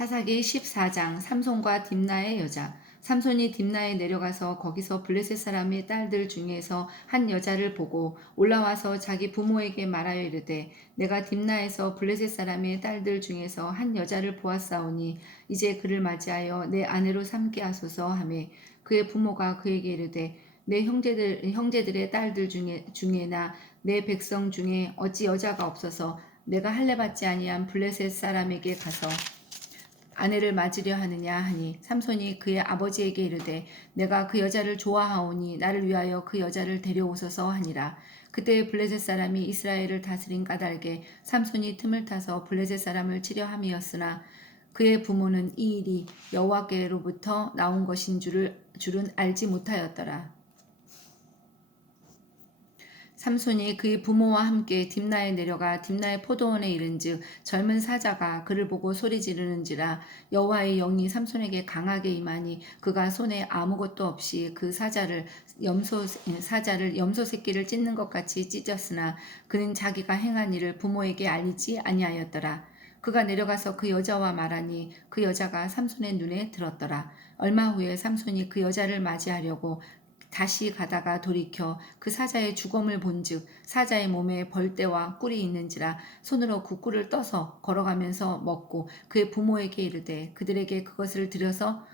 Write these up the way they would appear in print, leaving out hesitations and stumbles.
사사기 14장 삼손과 딥나의 여자. 삼손이 딥나에 내려가서 거기서 블레셋 사람의 딸들 중에서 한 여자를 보고 올라와서 자기 부모에게 말하여 이르되 내가 딥나에서 블레셋 사람의 딸들 중에서 한 여자를 보았사오니 이제 그를 맞이하여 내 아내로 삼게 하소서 하며 그의 부모가 그에게 이르되 내 형제들의 딸들 중에나 내 백성 중에 어찌 여자가 없어서 내가 할례 받지 아니한 블레셋 사람에게 가서 아내를 맞으려 하느냐 하니 삼손이 그의 아버지에게 이르되 내가 그 여자를 좋아하오니 나를 위하여 그 여자를 데려오소서 하니라. 그때 블레셋 사람이 이스라엘을 다스린 까닭에 삼손이 틈을 타서 블레셋 사람을 치려 함이었으나 그의 부모는 이 일이 여호와께로부터 나온 것인 줄은 알지 못하였더라. 삼손이 그의 부모와 함께 딥나에 내려가 딥나의 포도원에 이른즉 젊은 사자가 그를 보고 소리 지르는지라. 여호와의 영이 삼손에게 강하게 임하니 그가 손에 아무것도 없이 그 사자를 염소 새끼를 찢는 것 같이 찢었으나 그는 자기가 행한 일을 부모에게 알리지 아니하였더라. 그가 내려가서 그 여자와 말하니 그 여자가 삼손의 눈에 들었더라. 얼마 후에 삼손이 그 여자를 맞이하려고 다시 가다가 돌이켜 그 사자의 죽음을 본즉 사자의 몸에 벌떼와 꿀이 있는지라. 손으로 그 꿀을 떠서 걸어가면서 먹고 그의 부모에게 이르되 그들에게 그것을 들여서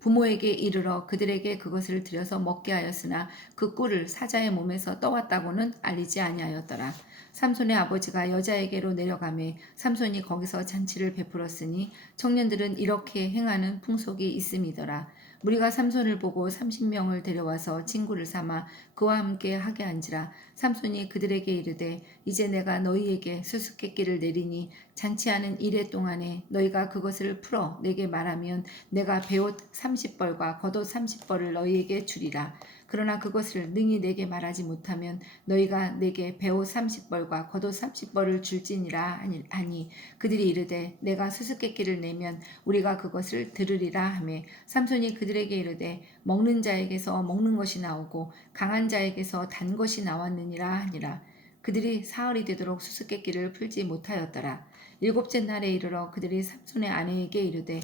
부모에게 이르러 그들에게 그것을 들여서 먹게 하였으나 그 꿀을 사자의 몸에서 떠왔다고는 알리지 아니하였더라. 삼손의 아버지가 여자에게로 내려가매 삼손이 거기서 잔치를 베풀었으니 청년들은 이렇게 행하는 풍속이 있음이더라. 무리가 삼손을 보고 30명을 데려와서 친구를 삼아 그와 함께 하게 한지라. 삼손이 그들에게 이르되 이제 내가 너희에게 수수께끼를 내리니 잔치하는 이래 동안에 너희가 그것을 풀어 내게 말하면 내가 베옷 30벌과 겉옷 30벌을 너희에게 주리라. 그러나 그것을 능히 내게 말하지 못하면 너희가 내게 베옷 30벌과 겉옷 30벌을 줄지니라 하니 그들이 이르되 내가 수수께끼를 내면 우리가 그것을 들으리라 하며 삼손이 그들에게 이르되 먹는 자에게서 먹는 것이 나오고 강한 자에게서 단 것이 나왔느니라 하니라. 그들이 사흘이 되도록 수수께끼를 풀지 못하였더라. 일곱째 날에 이르러 그들이 삼손의 아내에게 이르되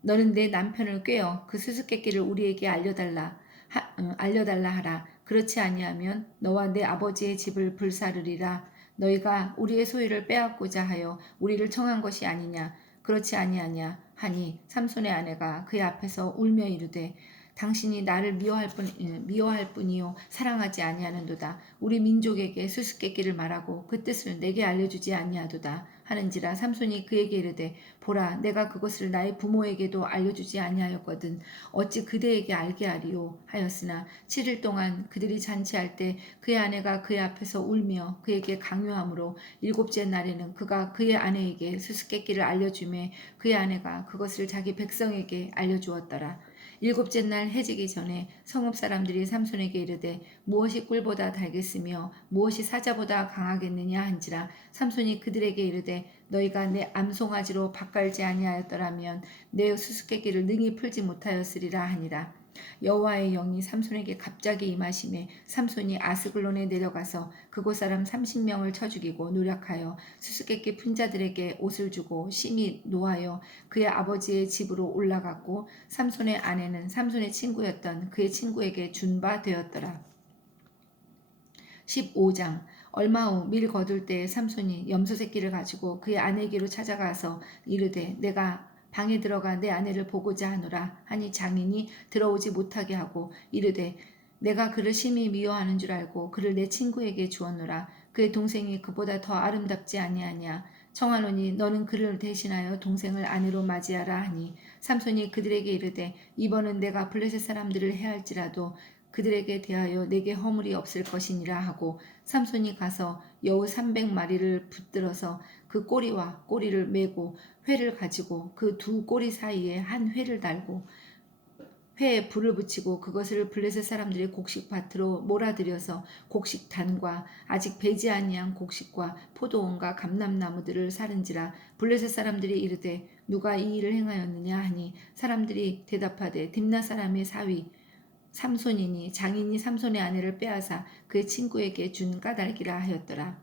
너는 내 남편을 꾀어 그 수수께끼를 우리에게 알려달라 하라. 그렇지 아니하면 너와 내 아버지의 집을 불사르리라. 너희가 우리의 소유를 빼앗고자 하여 우리를 청한 것이 아니냐. 그렇지 아니하냐 하니 삼손의 아내가 그의 앞에서 울며 이르되 당신이 나를 미워할 뿐이요 사랑하지 아니하는도다. 우리 민족에게 수수께끼를 말하고 그 뜻을 내게 알려주지 아니하도다 하는지라. 삼손이 그에게 이르되 보라 내가 그것을 나의 부모에게도 알려주지 아니하였거든 어찌 그대에게 알게 하리요 하였으나 7일 동안 그들이 잔치할 때 그의 아내가 그의 앞에서 울며 그에게 강요하므로 일곱째 날에는 그가 그의 아내에게 수수께끼를 알려주매 그의 아내가 그것을 자기 백성에게 알려주었더라. 일곱째 날 해지기 전에 성읍 사람들이 삼손에게 이르되 무엇이 꿀보다 달겠으며 무엇이 사자보다 강하겠느냐 한지라. 삼손이 그들에게 이르되 너희가 내 암송아지로 밭갈지 아니하였더라면 내 수수께끼를 능히 풀지 못하였으리라 하니라. 여호와의 영이 삼손에게 갑자기 임하심에 삼손이 아스글론에 내려가서 그곳 사람 30명을 쳐 죽이고 노력하여 수수께끼 푼 자들에게 옷을 주고 심히 노하여 그의 아버지의 집으로 올라갔고 삼손의 아내는 삼손의 친구였던 그의 친구에게 준 바 되었더라. 15장. 얼마 후 밀 거둘 때에 삼손이 염소 새끼를 가지고 그의 아내에게로 찾아가서 이르되 내가 방에 들어가 내 아내를 보고자 하노라 하니 장인이 들어오지 못하게 하고 이르되 내가 그를 심히 미워하는 줄 알고 그를 내 친구에게 주었노라. 그의 동생이 그보다 더 아름답지 아니하냐. 청하노니 너는 그를 대신하여 동생을 아내로 맞이하라 하니 삼손이 그들에게 이르되 이번은 내가 블레셋 사람들을 해할지라도 그들에게 대하여 내게 허물이 없을 것이니라 하고 삼손이 가서 여우 300마리를 붙들어서 그 꼬리와 꼬리를 메고 회를 가지고 그 두 꼬리 사이에 한 회를 달고 회에 불을 붙이고 그것을 블레셋 사람들의 곡식밭으로 몰아들여서 곡식단과 아직 배지 아니한 곡식과 포도원과 감람나무들을 사른지라. 블레셋 사람들이 이르되 누가 이 일을 행하였느냐 하니 사람들이 대답하되 딥나 사람의 사위 삼손이니 장인이 삼손의 아내를 빼앗아 그의 친구에게 준 까닭이라 하였더라.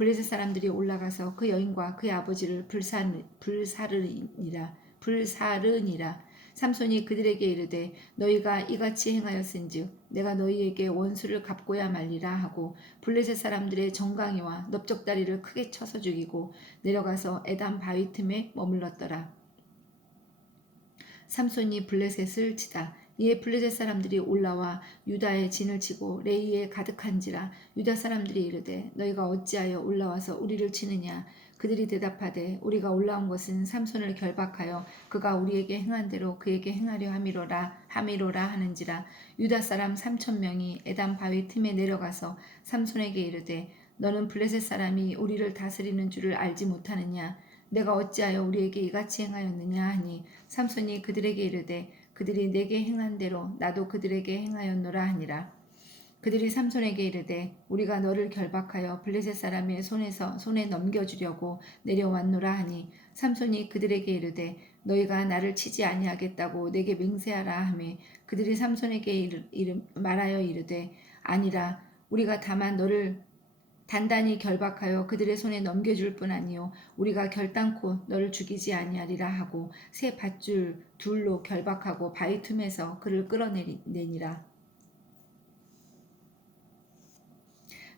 블레셋 사람들이 올라가서 그 여인과 그의 아버지를 불사르니라. 삼손이 그들에게 이르되 너희가 이같이 행하였은즉 내가 너희에게 원수를 갚고야 말리라 하고 블레셋 사람들의 정강이와 넓적다리를 크게 쳐서 죽이고 내려가서 에담 바위 틈에 머물렀더라. 삼손이 블레셋을 치다. 이에 블레셋 사람들이 올라와 유다의 진을 치고 레이에 가득한지라. 유다 사람들이 이르되 너희가 어찌하여 올라와서 우리를 치느냐. 그들이 대답하되 우리가 올라온 것은 삼손을 결박하여 그가 우리에게 행한 대로 그에게 행하려 함이로라 하는지라. 유다 사람 3,000명이 에담 바위 틈에 내려가서 삼손에게 이르되 너는 블레셋 사람이 우리를 다스리는 줄을 알지 못하느냐. 내가 어찌하여 우리에게 이같이 행하였느냐 하니 삼손이 그들에게 이르되 그들이 내게 행한 대로 나도 그들에게 행하였노라 하니라. 그들이 삼손에게 이르되 우리가 너를 결박하여 블레셋 사람의 손에 넘겨주려고 내려왔노라 하니 삼손이 그들에게 이르되 너희가 나를 치지 아니하겠다고 내게 맹세하라 하매 그들이 삼손에게 말하여 이르되 아니라 우리가 다만 너를 단단히 결박하여 그들의 손에 넘겨줄 뿐 아니요 우리가 결단코 너를 죽이지 아니하리라 하고 새 밧줄 둘로 결박하고 바위 틈에서 그를 끌어내니라.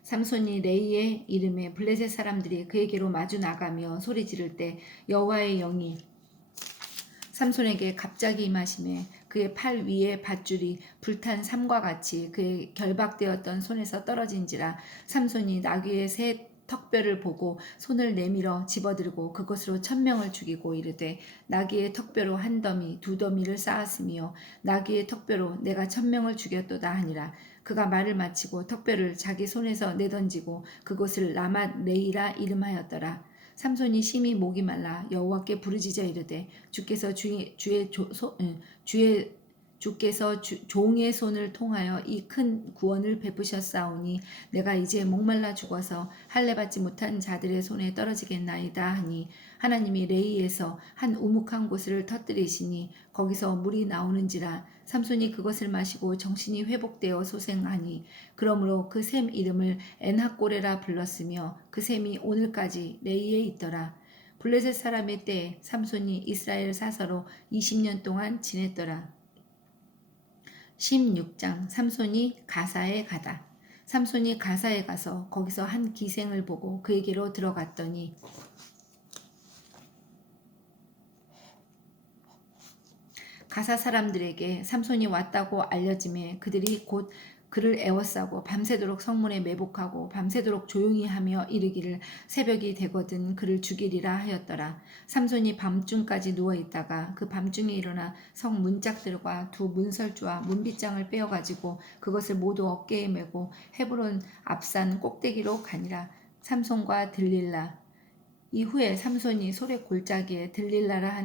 삼손이 레이의 이름에 블레셋 사람들이 그에게로 마주 나가며 소리 지를 때 여호와의 영이 삼손에게 갑자기 임하심에 그의 팔 위에 밧줄이 불탄 삼과 같이 그의 결박되었던 손에서 떨어진지라. 삼손이 나귀의 새 턱뼈를 보고 손을 내밀어 집어들고 그것으로 1,000명을 죽이고 이르되 나귀의 턱뼈로 한 더미 두 더미를 쌓았으며 나귀의 턱뼈로 내가 1,000명을 죽였도다 하니라. 그가 말을 마치고 턱뼈를 자기 손에서 내던지고 그곳을 라맛 레이라 이름하였더라. 삼손이 심히 목이 말라 여호와께 부르짖어 이르되 주께서 종의 손을 통하여 이 큰 구원을 베푸셨사오니 내가 이제 목말라 죽어서 할례 받지 못한 자들의 손에 떨어지겠나이다 하니 하나님이 레이에서 한 우묵한 곳을 터뜨리시니 거기서 물이 나오는지라. 삼손이 그것을 마시고 정신이 회복되어 소생하니 그러므로 그 샘 이름을 엔하꼬레라 불렀으며 그 샘이 오늘까지 레이에 있더라. 블레셋 사람의 때에 삼손이 이스라엘 사서로 20년 동안 지냈더라. 16장 삼손이 가사에 가다. 삼손이 가사에 가서 거기서 한 기생을 보고 그에게로 들어갔더니 가사 사람들에게 삼손이 왔다고 알려짐에 그들이 곧 그를 애워싸고 밤새도록 성문에 매복하고 밤새도록 조용히 하며 이르기를 새벽이 되거든 그를 죽이리라 하였더라. 삼손이 밤중까지 누워있다가 그 밤중에 일어나 성 문짝들과 두 문설주와 문빗장을 빼어가지고 그것을 모두 어깨에 메고 헤브론 앞산 꼭대기로 가니라. 삼손과 들릴라. 이후에 삼손이 소래 골짜기에 들릴라라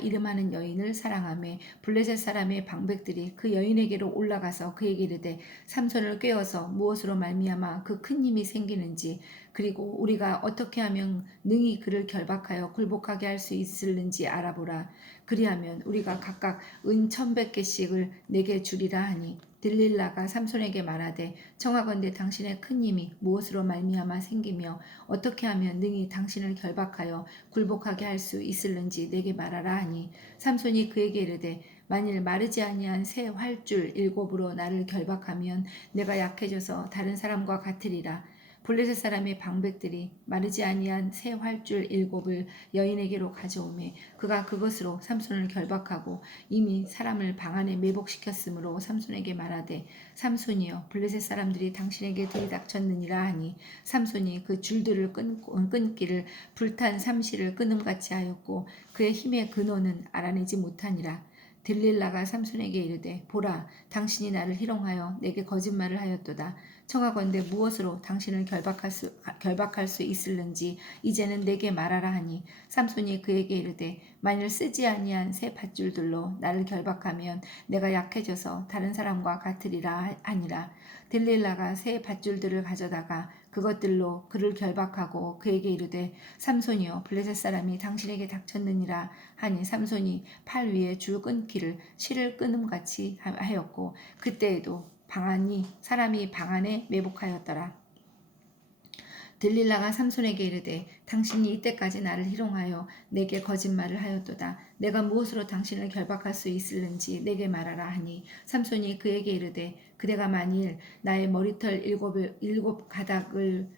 이름하는 여인을 사랑하며 블레셋 사람의 방백들이 그 여인에게로 올라가서 그에게 이르되 삼손을 꾀어서 무엇으로 말미암아 그 큰 힘이 생기는지 그리고 우리가 어떻게 하면 능히 그를 결박하여 굴복하게 할 수 있을는지 알아보라. 그리하면 우리가 각각 은 1,100개씩을 내게 주리라 하니 들릴라가 삼손에게 말하되 청하건대 당신의 큰 힘이 무엇으로 말미암아 생기며 어떻게 하면 능히 당신을 결박하여 굴복하게 할 수 있을는지 내게 말하라 하니 삼손이 그에게 이르되 만일 마르지 아니한 새 활줄 7으로 나를 결박하면 내가 약해져서 다른 사람과 같으리라. 블레셋 사람의 방백들이 마르지 아니한 새 활줄 7을 여인에게로 가져오매 그가 그것으로 삼손을 결박하고 이미 사람을 방 안에 매복시켰으므로 삼손에게 말하되 삼손이여 블레셋 사람들이 당신에게 들이닥쳤느니라 하니 삼손이 그 줄들을 끊기를 불탄 삼시를 끊음같이 하였고 그의 힘의 근원은 알아내지 못하니라. 들릴라가 삼손에게 이르되 보라 당신이 나를 희롱하여 내게 거짓말을 하였도다. 청하건대 무엇으로 당신을 결박할 수 있을는지 이제는 내게 말하라 하니 삼손이 그에게 이르되 만일 쓰지 아니한 새 밧줄들로 나를 결박하면 내가 약해져서 다른 사람과 같으리라 하니라. 들릴라가 새 밧줄들을 가져다가 그것들로 그를 결박하고 그에게 이르되 삼손이여 블레셋 사람이 당신에게 닥쳤느니라 하니 삼손이 팔 위에 줄 끊기를 실을 끊음같이 하였고 그때에도 사람이 방 안에 매복하였더라. 들릴라가 삼손에게 이르되 당신이 이때까지 나를 희롱하여 내게 거짓말을 하였도다. 내가 무엇으로 당신을 결박할 수 있을는지 내게 말하라 하니 삼손이 그에게 이르되 그대가 만일 나의 머리털 일곱 가닥을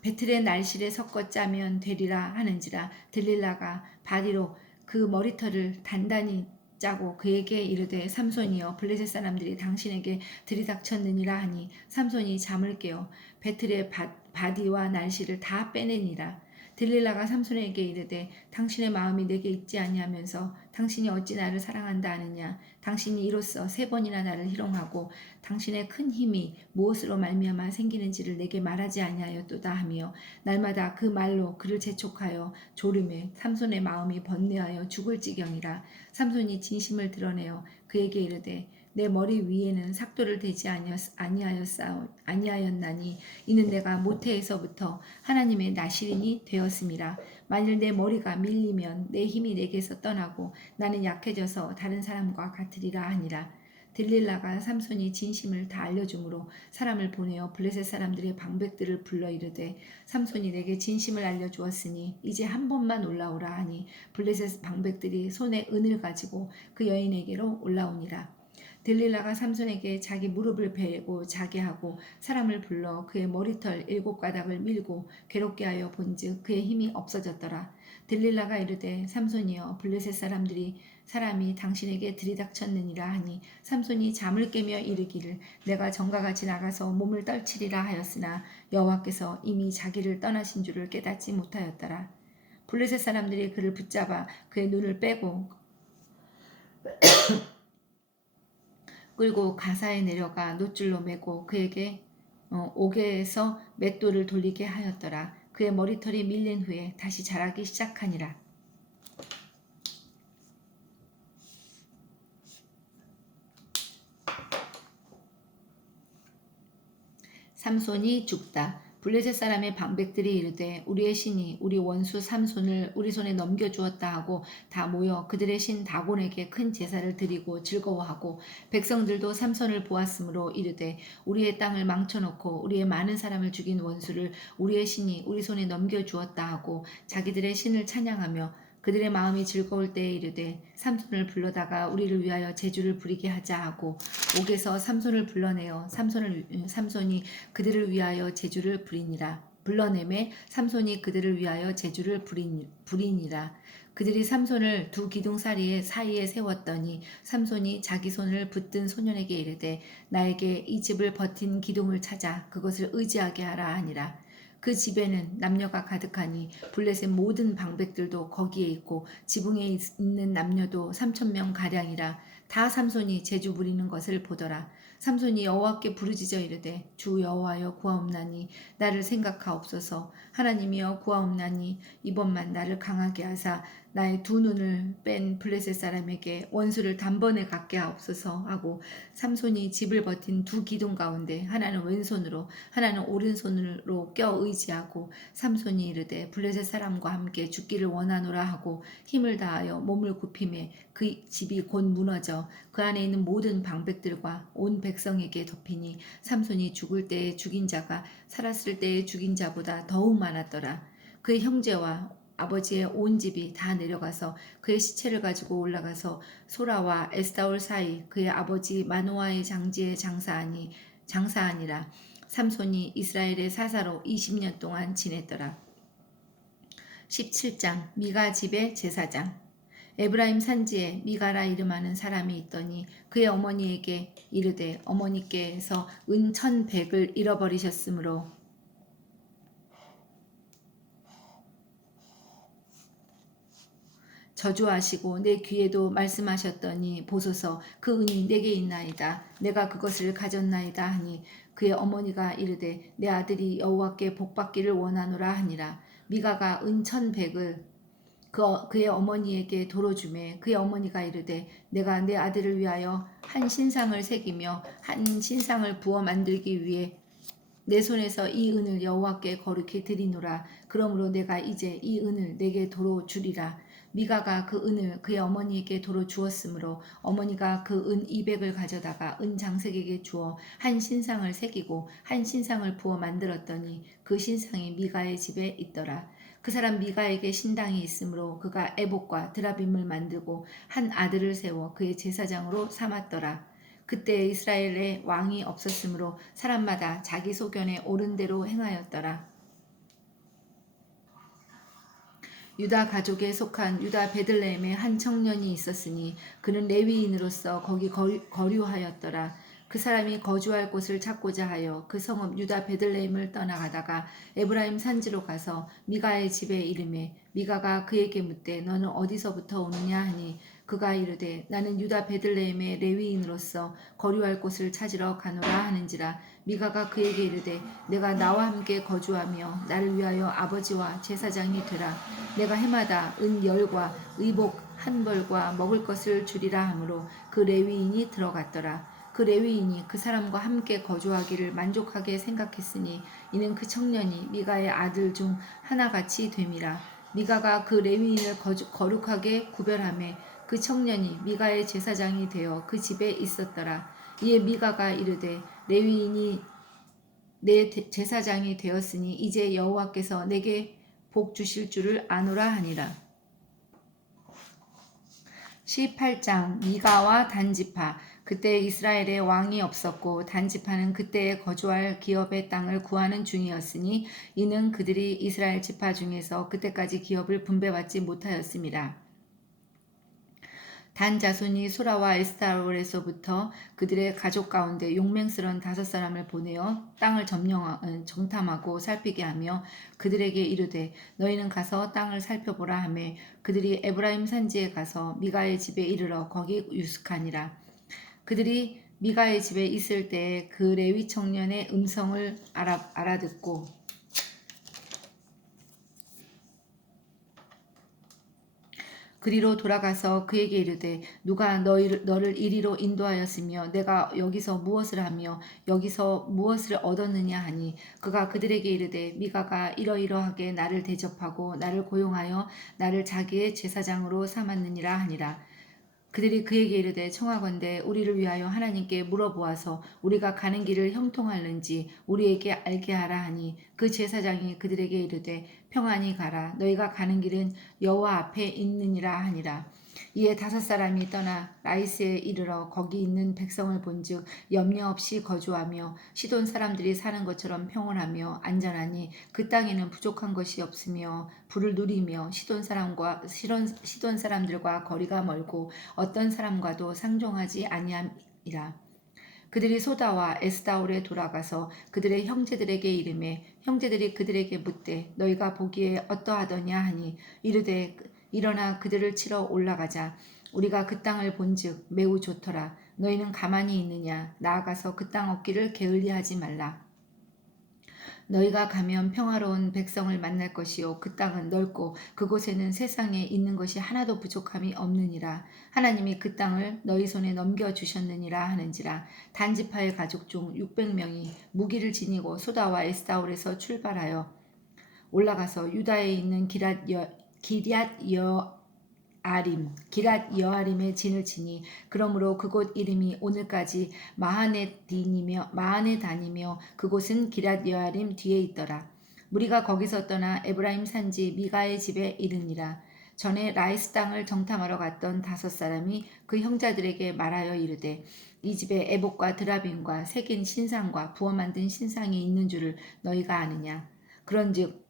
배틀의 날실에 섞어 짜면 되리라 하는지라. 들릴라가 바디로 그 머리털을 단단히 짜고 그에게 이르되 삼손이여 블레셋 사람들이 당신에게 들이닥쳤느니라 하니 삼손이 잠을 깨어 배틀의 바디와 날씨를 다 빼내니라. 들릴라가 삼손에게 이르되 당신의 마음이 내게 있지 아니하면서 당신이 어찌 나를 사랑한다 하느냐. 당신이 이로써 3번이나 나를 희롱하고 당신의 큰 힘이 무엇으로 말미암아 생기는지를 내게 말하지 아니하였도다 하며 날마다 그 말로 그를 재촉하여 조름에 삼손의 마음이 번뇌하여 죽을 지경이라. 삼손이 진심을 드러내어 그에게 이르되 내 머리 위에는 삭도를 대지 아니하였나니 이는 내가 모태에서부터 하나님의 나실인이 되었음이라. 만일 내 머리가 밀리면 내 힘이 내게서 떠나고 나는 약해져서 다른 사람과 같으리라 하니라. 들릴라가 삼손이 진심을 다 알려주므로 사람을 보내어 블레셋 사람들의 방백들을 불러 이르되 삼손이 내게 진심을 알려주었으니 이제 한 번만 올라오라 하니 블레셋 방백들이 손에 은을 가지고 그 여인에게로 올라오니라. 들릴라가 삼손에게 자기 무릎을 베고 자게 하고 사람을 불러 그의 머리털 7가닥을 밀고 괴롭게 하여 본즉 그의 힘이 없어졌더라. 들릴라가 이르되 삼손이여 블레셋 사람이 당신에게 들이닥쳤느니라 하니 삼손이 잠을 깨며 이르기를 내가 전과 같이 나가서 몸을 떨치리라 하였으나 여호와께서 이미 자기를 떠나신 줄을 깨닫지 못하였더라. 블레셋 사람들이 그를 붙잡아 그의 눈을 빼고 끌고 가사에 내려가 놋줄로 매고 그에게 옥에서 맷돌을 돌리게 하였더라. 그의 머리털이 밀린 후에 다시 자라기 시작하니라. 삼손이 죽다. 블레셋 사람의 방백들이 이르되 우리의 신이 우리 원수 삼손을 우리 손에 넘겨주었다 하고 다 모여 그들의 신 다곤에게 큰 제사를 드리고 즐거워하고 백성들도 삼손을 보았으므로 이르되 우리의 땅을 망쳐놓고 우리의 많은 사람을 죽인 원수를 우리의 신이 우리 손에 넘겨주었다 하고 자기들의 신을 찬양하며 그들의 마음이 즐거울 때에 이르되 삼손을 불러다가 우리를 위하여 제주를 부리게 하자 하고 옥에서 삼손을 불러내어 삼손이 그들을 위하여 제주를 부리니라. 불러내매 삼손이 그들을 위하여 제주를 부리니라. 그들이 삼손을 두 기둥사리의 사이에 세웠더니 삼손이 자기 손을 붙든 소년에게 이르되 나에게 이 집을 버틴 기둥을 찾아 그것을 의지하게 하라 하니라. 그 집에는 남녀가 가득하니 블레셋 모든 방백들도 거기에 있고 지붕에 있는 남녀도 3,000명 가량이라. 다 삼손이 제주 부리는 것을 보더라. 삼손이 여호와께 부르짖어 이르되 주 여호와여 구하옵나니 나를 생각하옵소서. 하나님이여 구하옵나니 이번만 나를 강하게 하사 나의 두 눈을 뺀 블레셋 사람에게 원수를 단번에 갖게 하옵소서 하고 삼손이 집을 버틴 두 기둥 가운데 하나는 왼손으로 하나는 오른손으로 껴 의지하고 삼손이 이르되 블레셋 사람과 함께 죽기를 원하노라 하고 힘을 다하여 몸을 굽히매 그 집이 곧 무너져 그 안에 있는 모든 방백들과 온 백성에게 덮이니 삼손이 죽을 때에 죽인 자가 살았을 때에 죽인 자보다 더욱 많았더라. 그의 형제와 아버지의 온 집이 다 내려가서 그의 시체를 가지고 올라가서 소라와 에스타올 사이 그의 아버지 마노아의 장지에 장사하니라. 삼손이 이스라엘의 사사로 20년 동안 지냈더라. 17장 미가 집의 제사장. 에브라임 산지에 미가라 이름하는 사람이 있더니 그의 어머니에게 이르되 어머니께서 은 1,100을 잃어버리셨으므로 저주하시고 내 귀에도 말씀하셨더니 보소서 그 은이 내게 있나이다. 내가 그것을 가졌나이다 하니 그의 어머니가 이르되 내 아들이 여호와께 복받기를 원하노라 하니라. 미가가 은 1,100을 그의 어머니에게 도로 주매 그의 어머니가 이르되 내가 내 아들을 위하여 한 신상을 새기며 한 신상을 부어 만들기 위해 내 손에서 이 은을 여호와께 거룩히 드리노라. 그러므로 내가 이제 이 은을 내게 도로 주리라. 미가가 그 은을 그의 어머니에게 도로 주었으므로 어머니가 그 은 200을 가져다가 은 장색에게 주어 한 신상을 새기고 한 신상을 부어 만들었더니 그 신상이 미가의 집에 있더라. 그 사람 미가에게 신당이 있으므로 그가 에봇과 드라빔을 만들고 한 아들을 세워 그의 제사장으로 삼았더라. 그때 이스라엘에 왕이 없었으므로 사람마다 자기 소견에 옳은 대로 행하였더라. 유다 가족에 속한 유다 베들레헴에 한 청년이 있었으니 그는 레위인으로서 거기 거류하였더라. 그 사람이 거주할 곳을 찾고자 하여 그 성읍 유다 베들레헴을 떠나가다가 에브라임 산지로 가서 미가의 집에 이르매 미가가 그에게 묻되 너는 어디서부터 오느냐 하니 그가 이르되 나는 유다 베들레헴의 레위인으로서 거류할 곳을 찾으러 가노라 하는지라. 미가가 그에게 이르되 내가 나와 함께 거주하며 나를 위하여 아버지와 제사장이 되라. 내가 해마다 은 10과 의복 1벌과 먹을 것을 주리라 하므로 그 레위인이 들어갔더라. 그 레위인이 그 사람과 함께 거주하기를 만족하게 생각했으니 이는 그 청년이 미가의 아들 중 하나같이 됨이라. 미가가 그 레위인을 거룩하게 구별하매 그 청년이 미가의 제사장이 되어 그 집에 있었더라. 이에 미가가 이르되 레위인이 내 제사장이 되었으니 이제 여호와께서 내게 복 주실 줄을 아노라 하니라. 18장 미가와 단지파. 그때 이스라엘에 왕이 없었고 단지파는 그때에 거주할 기업의 땅을 구하는 중이었으니 이는 그들이 이스라엘 지파 중에서 그때까지 기업을 분배받지 못하였습니다. 단 자손이 소라와 에스타올에서부터 그들의 가족 가운데 용맹스러운 5사람을 보내어 땅을 정탐하고 살피게 하며 그들에게 이르되 너희는 가서 땅을 살펴보라 하매 그들이 에브라임 산지에 가서 미가의 집에 이르러 거기 유숙하니라. 그들이 미가의 집에 있을 때에 그 레위 청년의 음성을 알아듣고 그리로 돌아가서 그에게 이르되 누가 너를 이리로 인도하였으며 내가 여기서 무엇을 하며 여기서 무엇을 얻었느냐 하니 그가 그들에게 이르되 미가가 이러이러하게 나를 대접하고 나를 고용하여 나를 자기의 제사장으로 삼았느니라 하니라. 그들이 그에게 이르되 청하건대 우리를 위하여 하나님께 물어보아서 우리가 가는 길을 형통할는지 우리에게 알게 하라 하니 그 제사장이 그들에게 이르되 평안히 가라. 너희가 가는 길은 여호와 앞에 있느니라 하니라. 이에 5사람이 떠나 라이스에 이르러 거기 있는 백성을 본즉 염려 없이 거주하며 시돈 사람들이 사는 것처럼 평온하며 안전하니 그 땅에는 부족한 것이 없으며 부를 누리며 시돈 사람들과 거리가 멀고 어떤 사람과도 상종하지 아니함이라. 그들이 소다와 에스다올에 돌아가서 그들의 형제들에게 이르매 형제들이 그들에게 묻되 너희가 보기에 어떠하더냐 하니 이르되 일어나 그들을 치러 올라가자. 우리가 그 땅을 본즉 매우 좋더라. 너희는 가만히 있느냐? 나아가서 그 땅 얻기를 게을리하지 말라. 너희가 가면 평화로운 백성을 만날 것이요 그 땅은 넓고 그곳에는 세상에 있는 것이 하나도 부족함이 없느니라. 하나님이 그 땅을 너희 손에 넘겨주셨느니라 하는지라. 단지파의 가족 중 600명이 무기를 지니고 소다와 에스다올에서 출발하여 올라가서 유다에 있는 기랏 여아림에 진을 치니 그러므로 그곳 이름이 오늘까지 마하네단이며 그곳은 기랏 여아림 뒤에 있더라. 무리가 거기서 떠나 에브라임 산지 미가의 집에 이르니라. 전에 라이스 땅을 정탐하러 갔던 5사람이 그 형제들에게 말하여 이르되 이 집에 에봇과 드라빔과 새긴 신상과 부어 만든 신상이 있는 줄을 너희가 아느냐. 그런즉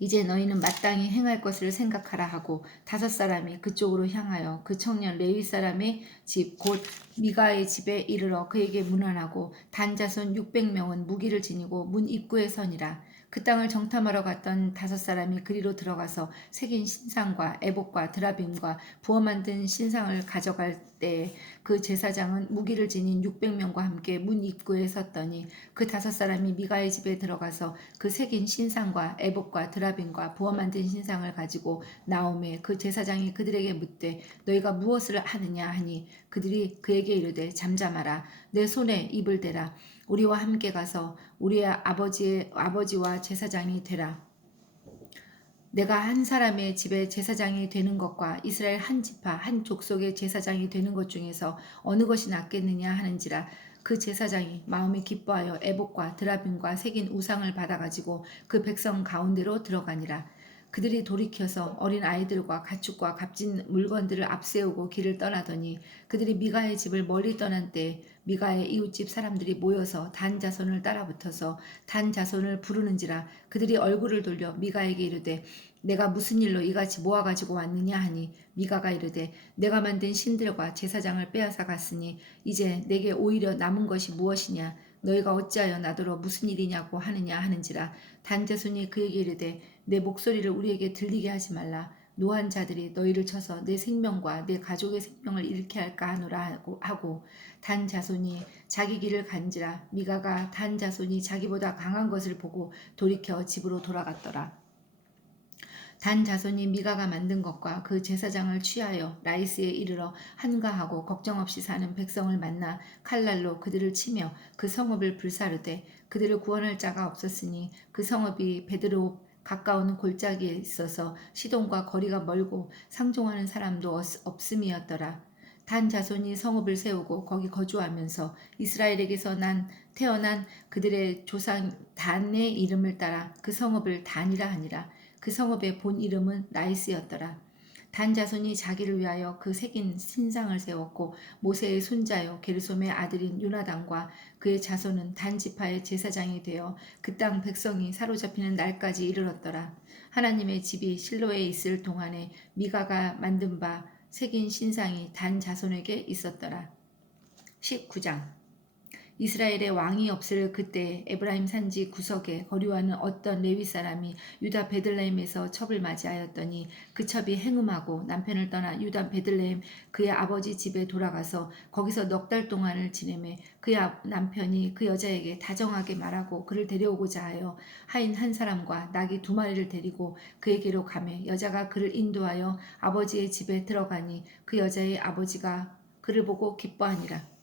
이제 너희는 마땅히 행할 것을 생각하라 하고 5사람이 그쪽으로 향하여 그 청년 레위 사람의 집 곧 미가의 집에 이르러 그에게 문안하고 단 자손 600명은 무기를 지니고 문 입구에 서니라. 그 땅을 정탐하러 갔던 5사람이 그리로 들어가서 새긴 신상과 에봇과 드라빔과 부어 만든 신상을 가져갈 때 그 제사장은 무기를 지닌 600명과 함께 문 입구에 섰더니 그 5사람이 미가의 집에 들어가서 그 새긴 신상과 에봇과 드라빔과 부어 만든 신상을 가지고 나오매 그 제사장이 그들에게 묻되 너희가 무엇을 하느냐 하니 그들이 그에게 이르되 잠잠하라. 내 손에 입을 대라. 우리와 함께 가서 우리의 아버지와 제사장이 되라. 내가 한 사람의 집에 제사장이 되는 것과 이스라엘 한 지파 한 족속의 제사장이 되는 것 중에서 어느 것이 낫겠느냐 하는지라. 그 제사장이 마음이 기뻐하여 에봇과 드라빔과 새긴 우상을 받아가지고 그 백성 가운데로 들어가니라. 그들이 돌이켜서 어린 아이들과 가축과 값진 물건들을 앞세우고 길을 떠나더니 그들이 미가의 집을 멀리 떠난 때에 미가의 이웃집 사람들이 모여서 단 자손을 따라붙어서 단 자손을 부르는지라. 그들이 얼굴을 돌려 미가에게 이르되 내가 무슨 일로 이같이 모아가지고 왔느냐 하니 미가가 이르되 내가 만든 신들과 제사장을 빼앗아 갔으니 이제 내게 오히려 남은 것이 무엇이냐. 너희가 어찌하여 나더러 무슨 일이냐고 하느냐 하는지라. 단 자손이 그에게 이르되 내 목소리를 우리에게 들리게 하지 말라. 노한 자들이 너희를 쳐서 내 생명과 내 가족의 생명을 잃게 할까 하노라 하고 단 자손이 자기 길을 간지라. 미가가 단 자손이 자기보다 강한 것을 보고 돌이켜 집으로 돌아갔더라. 단 자손이 미가가 만든 것과 그 제사장을 취하여 라이스에 이르러 한가하고 걱정 없이 사는 백성을 만나 칼날로 그들을 치며 그 성읍을 불사르되 그들을 구원할 자가 없었으니 그 성읍이 베드로 가까운 골짜기에 있어서 시돈과 거리가 멀고 상종하는 사람도 없음이었더라. 단 자손이 성읍을 세우고 거기 거주하면서 이스라엘에게서 태어난 그들의 조상 단의 이름을 따라 그 성읍을 단이라 하니라. 그 성읍의 본 이름은 라이스였더라. 단 자손이 자기를 위하여 그 새긴 신상을 세웠고 모세의 손자요 게르솜의 아들인 요나단과 그의 자손은 단 지파의 제사장이 되어 그 땅 백성이 사로잡히는 날까지 이르렀더라. 하나님의 집이 실로에 있을 동안에 미가가 만든 바 새긴 신상이 단 자손에게 있었더라. 19장. 이스라엘의 왕이 없을 그때 에브라임 산지 구석에 거류하는 어떤 레위 사람이 유다 베들레헴에서 첩을 맞이하였더니 그 첩이 행음하고 남편을 떠나 유다 베들레헴 그의 아버지 집에 돌아가서 거기서 넉 달 동안을 지내매 그의 남편이 그 여자에게 다정하게 말하고 그를 데려오고자 하여 하인 한 사람과 나귀 2마리를 데리고 그에게로 가매 여자가 그를 인도하여 아버지의 집에 들어가니 그 여자의 아버지가 그를 보고 기뻐하니라.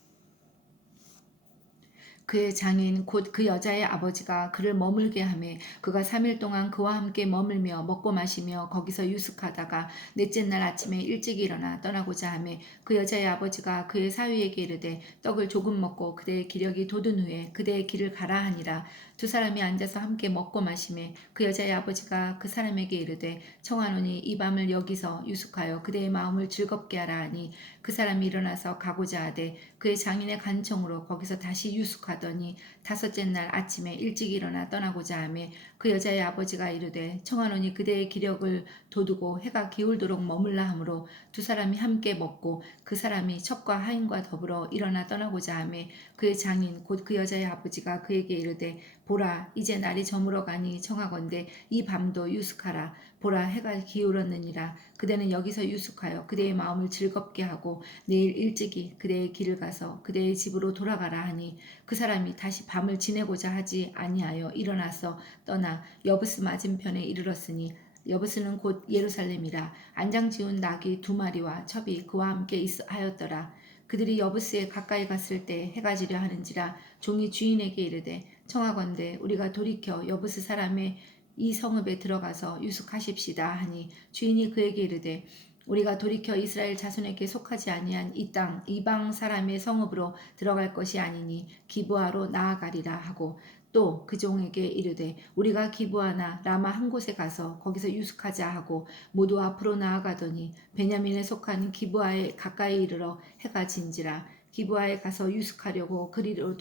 그의 장인 곧 그 여자의 아버지가 그를 머물게 하매 그가 3일 동안 그와 함께 머물며 먹고 마시며 거기서 유숙하다가 넷째 날 아침에 일찍 일어나 떠나고자 하매 그 여자의 아버지가 그의 사위에게 이르되 떡을 조금 먹고 그대의 기력이 돋은 후에 그대의 길을 가라 하니라. 2사람이 앉아서 함께 먹고 마시매 그 여자의 아버지가 그 사람에게 이르되 청하노니 이 밤을 여기서 유숙하여 그대의 마음을 즐겁게 하라 하니 그 사람이 일어나서 가고자 하되 그의 장인의 간청으로 거기서 다시 유숙하더니 5째 날 아침에 일찍 일어나 떠나고자 하매 그 여자의 아버지가 이르되 청하노니 그대의 기력을 돋우고 해가 기울도록 머물라 하므로 2사람이 함께 먹고 그 사람이 첩과 하인과 더불어 일어나 떠나고자 하매 그의 장인 곧 그 여자의 아버지가 그에게 이르되 보라 이제 날이 저물어 가니 청하건대 이 밤도 유숙하라. 보라 해가 기울었느니라. 그대는 여기서 유숙하여 그대의 마음을 즐겁게 하고 내일 일찍이 그대의 길을 가서 그대의 집으로 돌아가라 하니 그 사람이 다시 밤을 지내고자 하지 아니하여 일어나서 떠나 여부스 맞은편에 이르렀으니 여부스는 곧 예루살렘이라. 안장 지운 나귀 2마리와 첩이 그와 함께 하였더라. 그들이 여부스에 가까이 갔을 때 해가 지려 하는지라. 종이 주인에게 이르되 청하건대 우리가 돌이켜 여부스 사람의 이 성읍에 들어가서 유숙하십시다 하니 주인이 그에게 이르되 우리가 돌이켜 이스라엘 자손에게 속하지 아니한 이 땅 이방 사람의 성읍으로 들어갈 것이 아니니 기브아로 나아가리라 하고 또 그 종에게 이르되 우리가 기브아나 라마 한 곳에 가서 거기서 유숙하자 하고 모두 앞으로 나아가더니 베냐민에 속한 기브아에 가까이 이르러 해가 진지라. 기브아에 가서 유숙하려고 그리로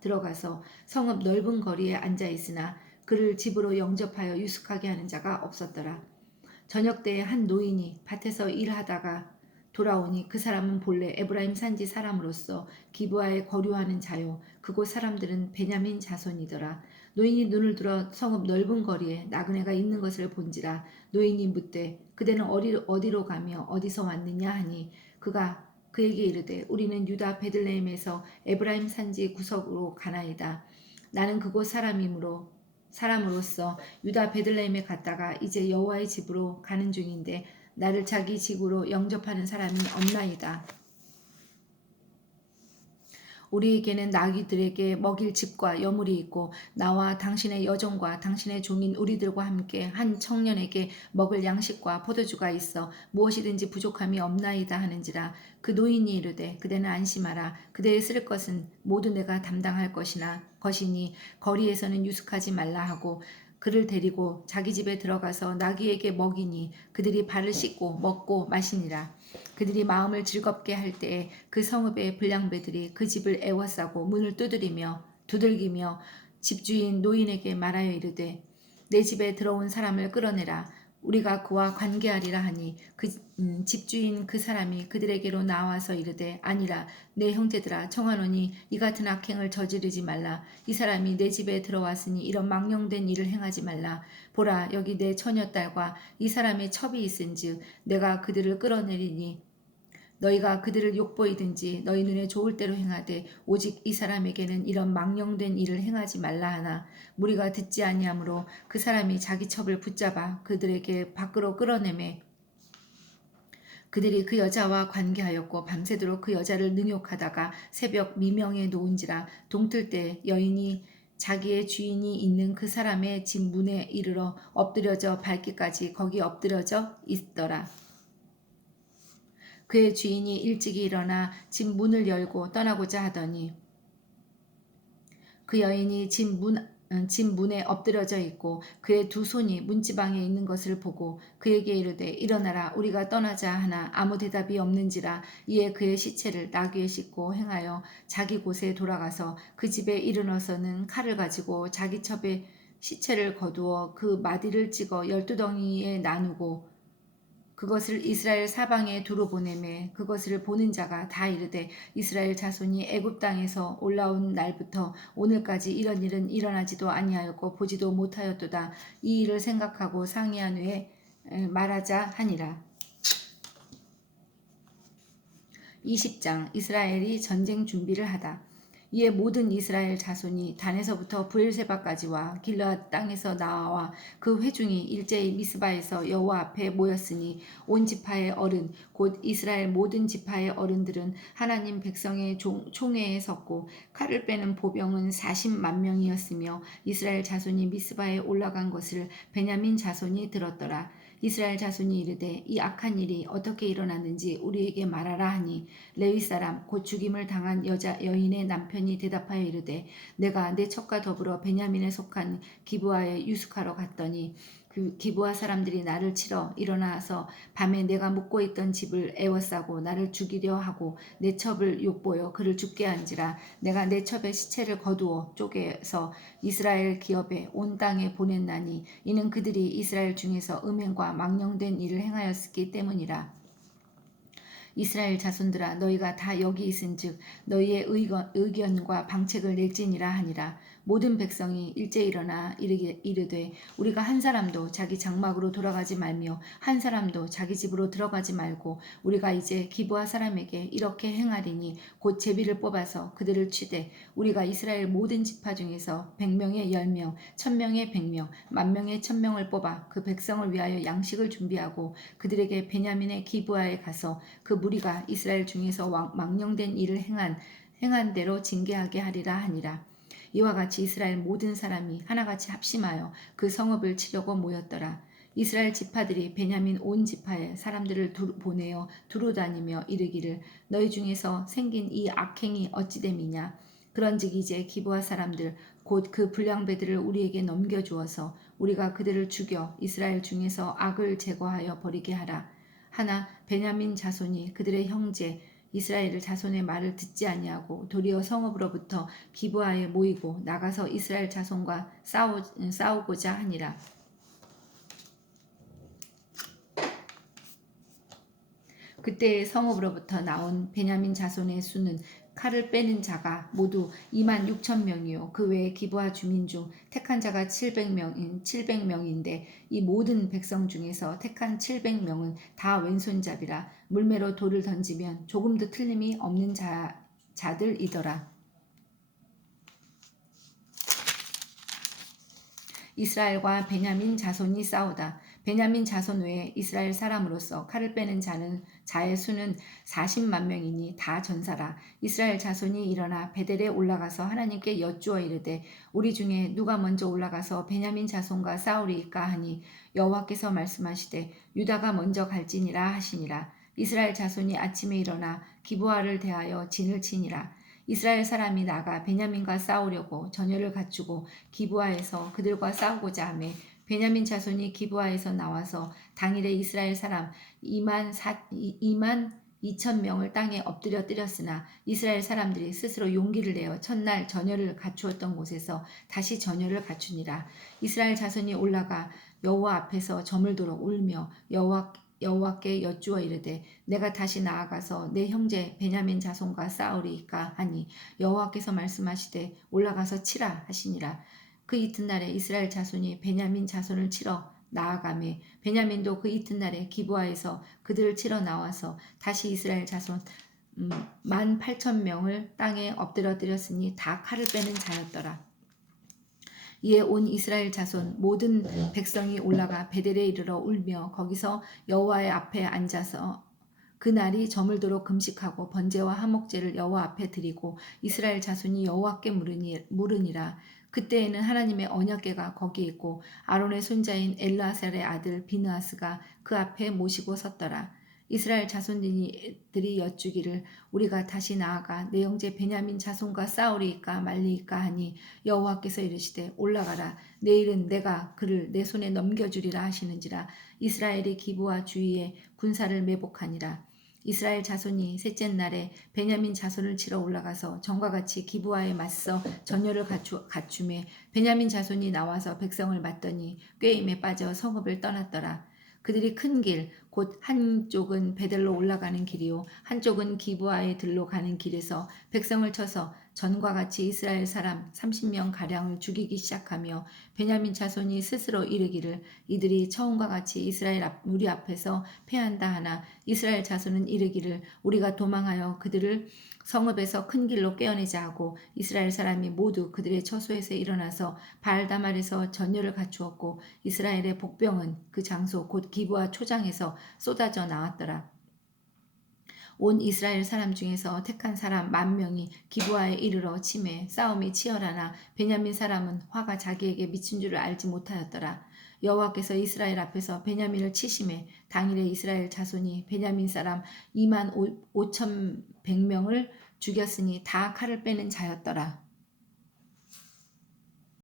들어가서 성읍 넓은 거리에 앉아 있으나 그를 집으로 영접하여 유숙하게 하는 자가 없었더라. 저녁 때에 한 노인이 밭에서 일하다가 돌아오니 그 사람은 본래 에브라임 산지 사람으로서 기브아에 거류하는 자요 그곳 사람들은 베냐민 자손이더라. 노인이 눈을 들어 성읍 넓은 거리에 나그네가 있는 것을 본지라. 노인이 묻되 그대는 어디로 가며 어디서 왔느냐 하니 그가 그에게 이르되 우리는 유다 베들레헴에서 에브라임 산지 구석으로 가나이다. 나는 그곳 사람으로서 유다 베들레헴에 갔다가 이제 여호와의 집으로 가는 중인데 나를 자기 집으로 영접하는 사람이 없나이다. 우리에게는 나귀들에게 먹일 집과 여물이 있고 나와 당신의 여종과 당신의 종인 우리들과 함께 한 청년에게 먹을 양식과 포도주가 있어 무엇이든지 부족함이 없나이다 하는지라. 그 노인이 이르되 그대는 안심하라. 그대의 쓸 것은 모두 내가 담당할 것이니 거리에서는 유숙하지 말라 하고 그를 데리고 자기 집에 들어가서 나귀에게 먹이니 그들이 발을 씻고 먹고 마시니라. 그들이 마음을 즐겁게 할 때에 그 성읍의 불량배들이 그 집을 애워싸고 문을 두들기며 집주인 노인에게 말하여 이르되 내 집에 들어온 사람을 끌어내라. 우리가 그와 관계하리라 하니 집주인 그 사람이 그들에게로 나와서 이르되 아니라 내 형제들아 청하노니 이 같은 악행을 저지르지 말라. 이 사람이 내 집에 들어왔으니 이런 망령된 일을 행하지 말라. 보라 여기 내 처녀딸과 이 사람의 첩이 있은즉 내가 그들을 끌어내리니 너희가 그들을 욕보이든지 너희 눈에 좋을 대로 행하되 오직 이 사람에게는 이런 망령된 일을 행하지 말라 하나 무리가 듣지 아니하므로 그 사람이 자기 첩을 붙잡아 그들에게 밖으로 끌어내매 그들이 그 여자와 관계하였고 밤새도록 그 여자를 능욕하다가 새벽 미명에 놓은지라. 동틀 때 여인이 자기의 주인이 있는 그 사람의 집 문에 이르러 엎드려져 밟기까지 거기 엎드려져 있더라. 그의 주인이 일찍이 일어나 집 문을 열고 떠나고자 하더니 그 여인이 집 문에 엎드려져 있고 그의 두 손이 문지방에 있는 것을 보고 그에게 이르되 일어나라 우리가 떠나자 하나 아무 대답이 없는지라. 이에 그의 시체를 나귀에 싣고 행하여 자기 곳에 돌아가서 그 집에 이르러서는 칼을 가지고 자기 첩에 시체를 거두어 그 마디를 찍어 12덩이에 나누고 그것을 이스라엘 사방에 두루 보내매 그것을 보는 자가 다 이르되 이스라엘 자손이 애굽 땅에서 올라온 날부터 오늘까지 이런 일은 일어나지도 아니하였고 보지도 못하였도다. 이 일을 생각하고 상의한 후에 말하자 하니라. 20장 이스라엘이 전쟁 준비를 하다. 이에 모든 이스라엘 자손이 단에서부터 브엘세바까지와 길르앗 땅에서 나와 그 회중이 일제히 미스바에서 여호와 앞에 모였으니 온 지파의 어른 곧 이스라엘 모든 지파의 어른들은 하나님 백성의 총회에 섰고 칼을 빼는 보병은 40만 명이었으며 이스라엘 자손이 미스바에 올라간 것을 베냐민 자손이 들었더라. 이스라엘 자손이 이르되 이 악한 일이 어떻게 일어났는지 우리에게 말하라 하니 레위 사람 곧 죽임을 당한 여인의 남편이 대답하여 이르되 내가 내 첩과 더불어 베냐민에 속한 기브아에 유숙하러 갔더니 그 기브아 사람들이 나를 치러 일어나서 밤에 내가 묵고 있던 집을 애워싸고 나를 죽이려 하고 내 첩을 욕보여 그를 죽게 한지라. 내가 내 첩의 시체를 거두어 쪼개서 이스라엘 기업에 온 땅에 보냈나니 이는 그들이 이스라엘 중에서 음행과 망령된 일을 행하였기 때문이라. 이스라엘 자손들아 너희가 다 여기 있은즉 너희의 의견과 방책을 낼지니라 하니라. 모든 백성이 일제 일어나 이르되 우리가 한 사람도 자기 장막으로 돌아가지 말며 한 사람도 자기 집으로 들어가지 말고 우리가 이제 기브아 사람에게 이렇게 행하리니 곧 제비를 뽑아서 그들을 치되 우리가 이스라엘 모든 지파 중에서 100명의 10명 1000명의 100명 10,000명의 1000명을 뽑아 그 백성을 위하여 양식을 준비하고 그들에게 베냐민의 기브아에 가서 그 무리가 이스라엘 중에서 망령된 일을 행한 대로 징계하게 하리라 하니라. 이와 같이 이스라엘 모든 사람이 하나같이 합심하여 그 성읍을 치려고 모였더라. 이스라엘 지파들이 베냐민 온 지파에 사람들을 보내어 두루 다니며 이르기를 너희 중에서 생긴 이 악행이 어찌 됨이냐. 그런즉 이제 기브아 사람들 곧 그 불량배들을 우리에게 넘겨주어서 우리가 그들을 죽여 이스라엘 중에서 악을 제거하여 버리게 하라. 하나 베냐민 자손이 그들의 형제 이스라엘 자손의 말을 듣지 아니하고 도리어 성읍으로부터 기브아에 모이고 나가서 이스라엘 자손과 싸우고자 하니라. 그때 성읍으로부터 나온 베냐민 자손의 수는 칼을 빼는 자가 모두 26,000명이요 그 외에 기브아 주민 중 택한 자가 700명인데 이 모든 백성 중에서 택한 700명은 다 왼손잡이라 물매로 돌을 던지면 조금도 틀림이 없는 자들이더라. 이스라엘과 베냐민 자손이 싸우다. 베냐민 자손 외에 이스라엘 사람으로서 칼을 빼는 자의 수는 40만 명이니 다 전사라. 이스라엘 자손이 일어나 베델에 올라가서 하나님께 여쭈어 이르되 우리 중에 누가 먼저 올라가서 베냐민 자손과 싸우리이까 하니 여호와께서 말씀하시되 유다가 먼저 갈지니라 하시니라. 이스라엘 자손이 아침에 일어나 기브아를 대하여 진을 치니라. 이스라엘 사람이 나가 베냐민과 싸우려고 전열을 갖추고 기브아에서 그들과 싸우고자 하매 베냐민 자손이 기브아에서 나와서 당일에 이스라엘 사람 2만 2천 명을 땅에 엎드려 뜨렸으나 이스라엘 사람들이 스스로 용기를 내어 첫날 전열을 갖추었던 곳에서 다시 전열을 갖추니라. 이스라엘 자손이 올라가 여호와 앞에서 저물도록 울며 여호와께 여쭈어 이르되 내가 다시 나아가서 내 형제 베냐민 자손과 싸우리이까 하니 여호와께서 말씀하시되 올라가서 치라 하시니라. 그 이튿날에 이스라엘 자손이 베냐민 자손을 치러 나아가매 베냐민도 그 이튿날에 기브아에서 그들을 치러 나와서 다시 이스라엘 자손 18,000명을 땅에 엎드려뜨렸으니 다 칼을 빼는 자였더라. 이에 온 이스라엘 자손 모든 백성이 올라가 베델에 이르러 울며 거기서 여호와의 앞에 앉아서 그날이 저물도록 금식하고 번제와 화목제를 여호와 앞에 드리고 이스라엘 자손이 여호와께 물으니라. 그때에는 하나님의 언약궤가 거기 있고 아론의 손자인 엘르아살의 아들 비느하스가 그 앞에 모시고 섰더라. 이스라엘 자손들이 여쭈기를 우리가 다시 나아가 내 형제 베냐민 자손과 싸우리이까 말리이까 하니 여호와께서 이르시되 올라가라. 내일은 내가 그를 내 손에 넘겨주리라 하시는지라. 이스라엘이 기브아 주위에 군사를 매복하니라. 이스라엘 자손이 셋째 날에 베냐민 자손을 치러 올라가서 전과 같이 기브아에 맞서 전열을 갖추매 베냐민 자손이 나와서 백성을 맞더니 꾀임에 빠져 성읍을 떠났더라. 그들이 큰 길, 곧 한쪽은 베델로 올라가는 길이요 한쪽은 기브아의 들로 가는 길에서 백성을 쳐서 전과 같이 이스라엘 사람 30명 가량을 죽이기 시작하며 베냐민 자손이 스스로 이르기를 이들이 처음과 같이 우리 앞에서 패한다 하나 이스라엘 자손은 이르기를 우리가 도망하여 그들을 성읍에서 큰 길로 꿰어내자 하고 이스라엘 사람이 모두 그들의 처소에서 일어나서 바알다말에서 전열을 갖추었고 이스라엘의 복병은 그 장소 곧 기브아 초장에서 쏟아져 나왔더라. 온 이스라엘 사람 중에서 택한 사람 10,000명이 기브아에 이르러 치매 싸움이 치열하나 베냐민 사람은 화가 자기에게 미친 줄을 알지 못하였더라. 여호와께서 이스라엘 앞에서 베냐민을 치심에 당일에 이스라엘 자손이 베냐민 사람 25,100명을 죽였으니 다 칼을 빼는 자였더라.